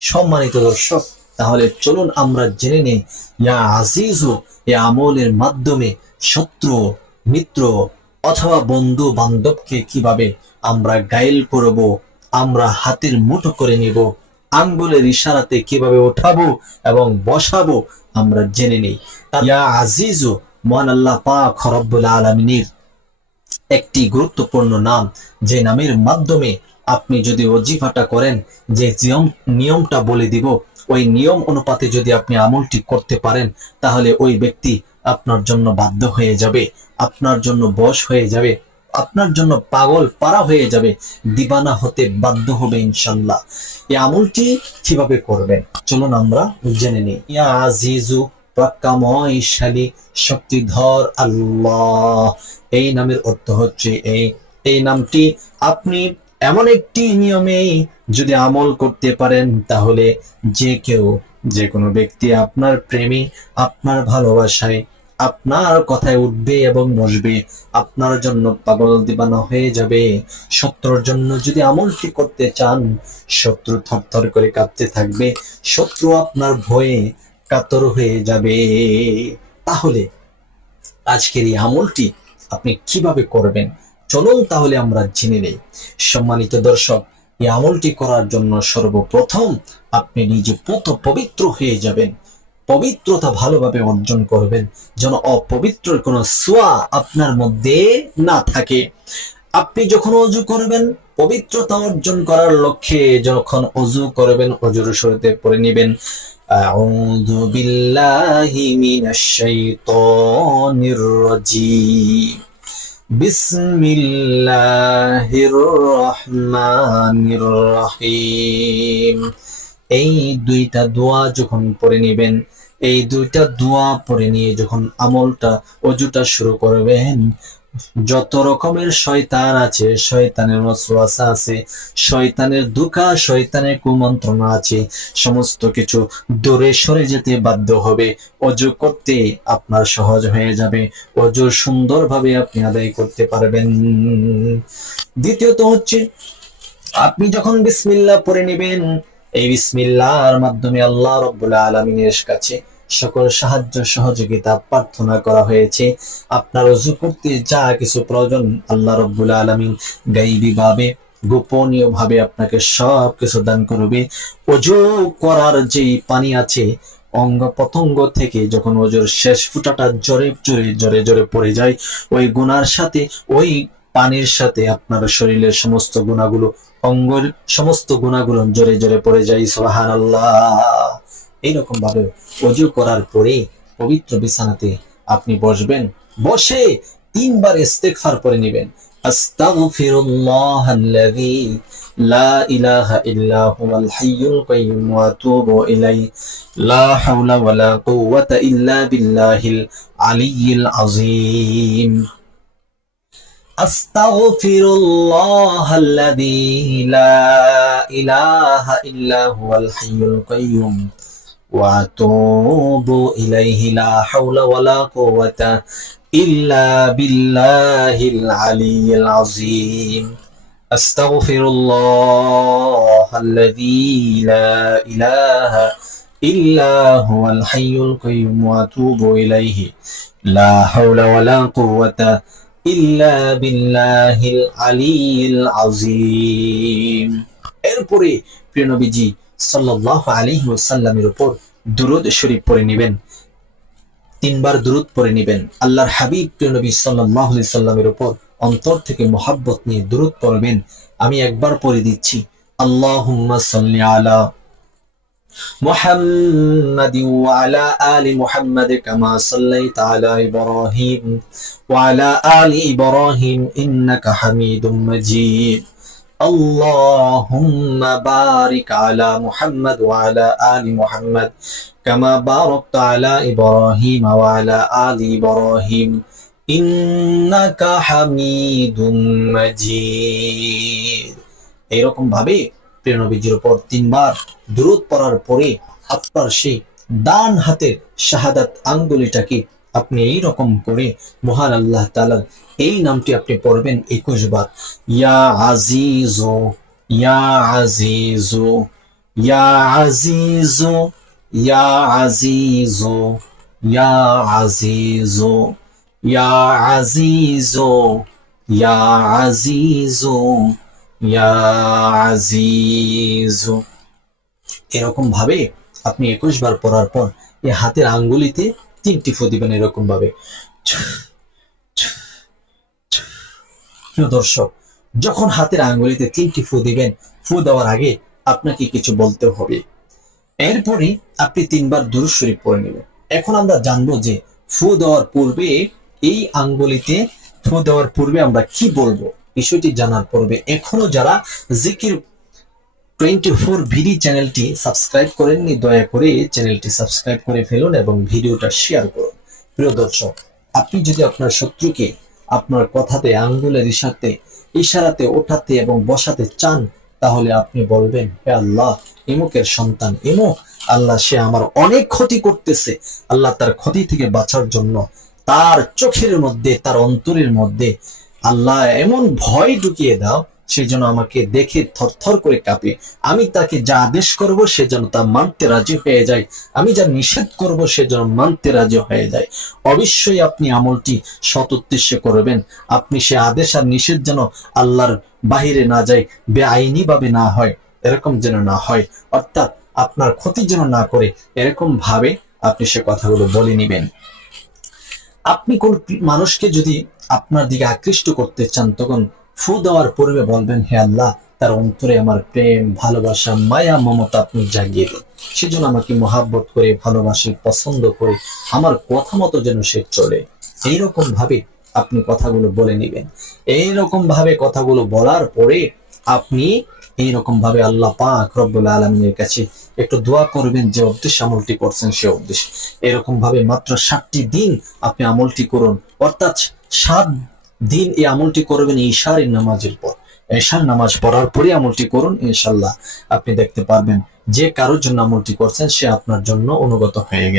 সম্মানিত দর্শক, তাহলে চলুন আমরা জেনে নেই ইয়া আজিজু এই আমলের মাধ্যমে শত্রু, মিত্র অথবা বন্ধু বান্ধবকে কিভাবে আমরা গায়েল করব, আমরা হাতের মুঠো করে নিব, আঙ্গুলের ইশারাতে কিভাবে ওঠাবো এবং বসাবো আমরা জেনে নেই। ইয়া আজিজু মহান আল্লাহ পাক রব্বুল আলামিনের একটি গুরুত্বপূর্ণ নাম, যে নামের মাধ্যমে আপনি যদি ওজিফাটা করেন, যে নিয়মটা বলে দিব, ওই নিয়ম অনুপাতে যদি আপনি আমলটি করতে পারেন, তাহলে ওই ব্যক্তি আপনার জন্য বাধ্য হয়ে যাবে, আপনার জন্য বশ হয়ে যাবে, আপনার জন্য পাগল পারা হয়ে যাবে, দিবানা হতে বাধ্য হবে ইনশাল্লাহ। এই আমলটি কিভাবে করবেন চলুন আমরা জেনে নিই। ইয়া আজিজু প্রজ্ঞাময়শালী শক্তিধর আল্লাহ, এই নামের অর্থ হচ্ছে এই নামটি আপনি এমন একটি নিয়মে যদি আমল করতে পারেন, তাহলে যে কেউ, যে কোনো ব্যক্তি আপনার প্রেমে, আপনার ভালোবাসায়, আপনার কথায় উঠবে এবং বসবে, আপনার জন্য পাগল দিবানা হয়ে যাবে। শত্রুর জন্য যদি আমলটি করতে চান, শত্রু থরথর করে কাঁপতে থাকবে, শত্রু আপনার ভয়ে কাতর হয়ে যাবে। তাহলে আজকের এই আমলটি আপনি কিভাবে করবেন চলুন তাহলে আমরা জেনে নেই। সম্মানিত দর্শক, এই আমলটি করার জন্য সর্বপ্রথম আপনি নিজে পবিত্র হয়ে যাবেন, পবিত্রতা ভালোভাবে অর্জন করবেন, যেন অপবিত্র কোনো ছোঁয়া আপনার মধ্যে না থাকে। আপনি যখন অজু করবেন, পবিত্রতা অর্জন করার লক্ষ্যে যখন অজু করবেন, অজুর শুরুতে পড়ে নেবেন আউযু বিল্লাহি মিনাশ শাইতানির রাজীম, বিসমিল্লাহির রহমানির রহিম। এই দুইটা দোয়া যখন পড়ে নেবেন, এই দুইটা দোয়া পড়ে নিয়ে যখন আমলটা, অজুটা শুরু করবেন, যত রকমের শয়তান আছে, শয়তানের ওয়াসওয়াসা আছে, শয়তানের দুকা, শয়তানের কুমন্ত্রণা আছে, সমস্ত কিছু দূরে সরে যেতে বাধ্য হবে। অজু করতে আপনার সহজ হয়ে যাবে, অজু সুন্দরভাবে আপনি আদায় করতে পারবেন। দ্বিতীয়ত হচ্ছে, আপনি যখন বিসমিল্লাহ পড়ে নেবেন, এই বিসমিল্লাহর মাধ্যমে আল্লাহ রাব্বুল আলামিনের কাছে সকল সাহায্য সহযোগিতা প্রার্থনা করা হয়েছে। আপনার ওযু করতে যা কিছু প্রয়োজন, আল্লাহ রাব্বুল আলামিন গায়বী ভাবে, গোপনীয় ভাবে আপনাকে সব কিছু দান করবে। ওযু করার যে পানি আছে, অঙ্গ প্রত্যঙ্গ থেকে যখন ওযুর শেষ ফুটাটা জোরে জোরে জোরে জোরে পড়ে যায়, ওই গুনার সাথে, ওই পানির সাথে আপনার শরীরের সমস্ত গুণাগুলো, অঙ্গের সমস্ত গুণাগুলো জোরে জোরে পড়ে যায়। সুবহানাল্লাহ। এইরকম ভাবে ওযু করার পরে পবিত্র বিছানাতে আপনি বসবেন, বসে তিনবার ইস্তেগফার পড়ে নেবেন। আস্তাগফিরুল্লাহাল্লাযী লা ইলাহা ইল্লা হুয়াল হাইয়ুল কাইয়্যুম ওয়া আতুবু ইলাইহি লা হাওলা ওয়ালা কুওয়াতা ইল্লা বিল্লাহিল আলিয়্যিল আযীম। আস্তাগফিরুল্লাহাল্লাযী লা ইলাহা ইল্লা হুয়াল হাইয়ুল কাইয়্যুম ওয়া আতুবু ইলাইহি লা হাওলা ওয়ালা কুওয়াতা ইল্লা বিল্লাহিল আলিয়্যিল আযীম। আস্তাগফিরুল্লাহাল্লাযী লা ইলাহা ইল্লা হুয়াল হাইয়ুল কাইয়্যুম ওয়া আতুবু ইলাইহি লা হাওলা ওয়ালা কুওয়াতা ইল্লা বিল্লাহিল আলিয়্যিল আযীম। এরপরে প্রিয় নবীজি সাল্লাল্লাহু আলাইহি ওয়াসাল্লামের উপর দুরূদ শরীফ পড়ে নেবেন, তিনবার দুরূদ পড়ে নেবেন। আল্লাহর হাবিব প্রিয় নবী সাল্লাল্লাহু আলাইহি সাল্লামের উপর অন্তর থেকে মহব্বত নিয়ে দুরূদ পড়বেন। আমি একবার পড়ে দিচ্ছি, আল্লাহুম্মা সাল্লি আলা محمد وعلى آل محمد كما صليت على إبراهيم وعلى آل إبراهيم إنك حميد مجيد اللهم بارك على محمد وعلى آل محمد كما باركت على إبراهيم وعلى آل إبراهيم إنك حميد مجيد। এইরকম ভাবে প্রিয় নবীজির উপর তিনবার দুরূদ পড়ার পরে আপনার সেই ডান হাতের শাহাদাত আঙ্গুলিটাকে আপনি এইরকম করে মহান আল্লাহ তাআলার এই নামটি আপনি পড়বেন 21 বার। ইয়া আজিজু, ইয়া আজিজু, ইয়া আজিজু, ইয়া আজিজু, ইয়া আজিজু, ইয়া আজিজু, ইয়া আজিজু, ইয়া আজিজু। এরকম ভাবে আপনি 21 বার পড়ার পর এই হাতের আঙ্গুলিতে 3টি ফু দিবেন এরকম ভাবে। প্রিয় দর্শক, যখন হাতের আঙ্গুলিতে 3টি ফু দিবেন, ফু দেওয়ার আগে আপনাকে কিছু বলতে হবে। এরপরে আপনি 3বার দুরূদ শরীফ পড়ে নেবেন। এখন আমরা জানবো যে ফু দেওয়ার পূর্বে, এই আঙ্গুলিতে ফু দেওয়ার পূর্বে আমরা কি বলবো। বিষয়টি জানার পূর্বে এখনো যারা জিকির 24 ভিডি চ্যানেলটি সাবস্ক্রাইব করেননি, দয়া করে চ্যানেলটি সাবস্ক্রাইব করে ফেলুন এবং ভিডিওটা শেয়ার করুন। প্রিয় দর্শক, আপনি যদি আপনার শত্রুকে আপনার কথাতে, আঙ্গুলের ইশারাতে ওঠাতে এবং বসাতে চান, তাহলে আপনি বলবেন, হে আল্লাহ, ইমুকের সন্তান ইমুক, আল্লাহ সে আমার অনেক ক্ষতি করতেছে, আল্লাহ তার ক্ষতি থেকে বাঁচার জন্য তার চোখের মধ্যে, তার অন্তরের মধ্যে আল্লাহ এমন ভয় ঢুকিয়ে দাও, সে যেন আমাকে দেখে থরথর করে কাঁপে। আমি তাকে যা আদেশ করব সে যেন তা মানতে রাজি হয়ে যায়, আমি যা নিষেধ করব সে যেন মানতে রাজি হয়ে যায়। অবশ্যই আপনি আমলটি সৎ উদ্দেশ্যে করবেন। আপনি সে আদেশ আর নিষেধ যেন আল্লাহর বাহিরে না যায়, বেআইনি ভাবে না হয়, এরকম যেন না হয়, অর্থাৎ আপনার ক্ষতি যেন না করে, এরকম ভাবে আপনি সে কথাগুলো বলে নিবেন। আপনি কোন মানুষকে যদি আপনার দিকে আকৃষ্ট করতে চান, তখন ফু দেওয়ার পূর্বে বলবেন, হে আল্লাহ, তার অন্তরে আমার প্রেম, ভালোবাসা, মায়া, মমতা আপনি জাগিয়ে দিন, সেজন্য আমাকে মহাব্বত করে, ভালোবাসে, পছন্দ করে, আমার কথা মতো যেন সে চলে। এইরকম ভাবে আপনি কথাগুলো বলে নিবেন। এইরকম ভাবে কথাগুলো বলার পরে আপনি এইরকম ভাবে আল্লাহ পাক রব্বুল আলামিনের কাছে একটু দোয়া করবেন, যে উদ্দেশ্যে আমলটি করছেন সে উদ্দেশ্যে। এরকম ভাবে মাত্র 7টি দিন আপনি আমলটি করুন, অর্থাৎ 7 দিন এই আমলটি করবেন ঈশার নামাজের পর। ঈশার নামাজ পড়ার পরে আমলটি করুন, ইনশাআল্লাহ আপনি দেখতে পারবেন যে কারোর জন্য আমলটি করছেন সে আপনার জন্য অনুগত হয়ে গেছে।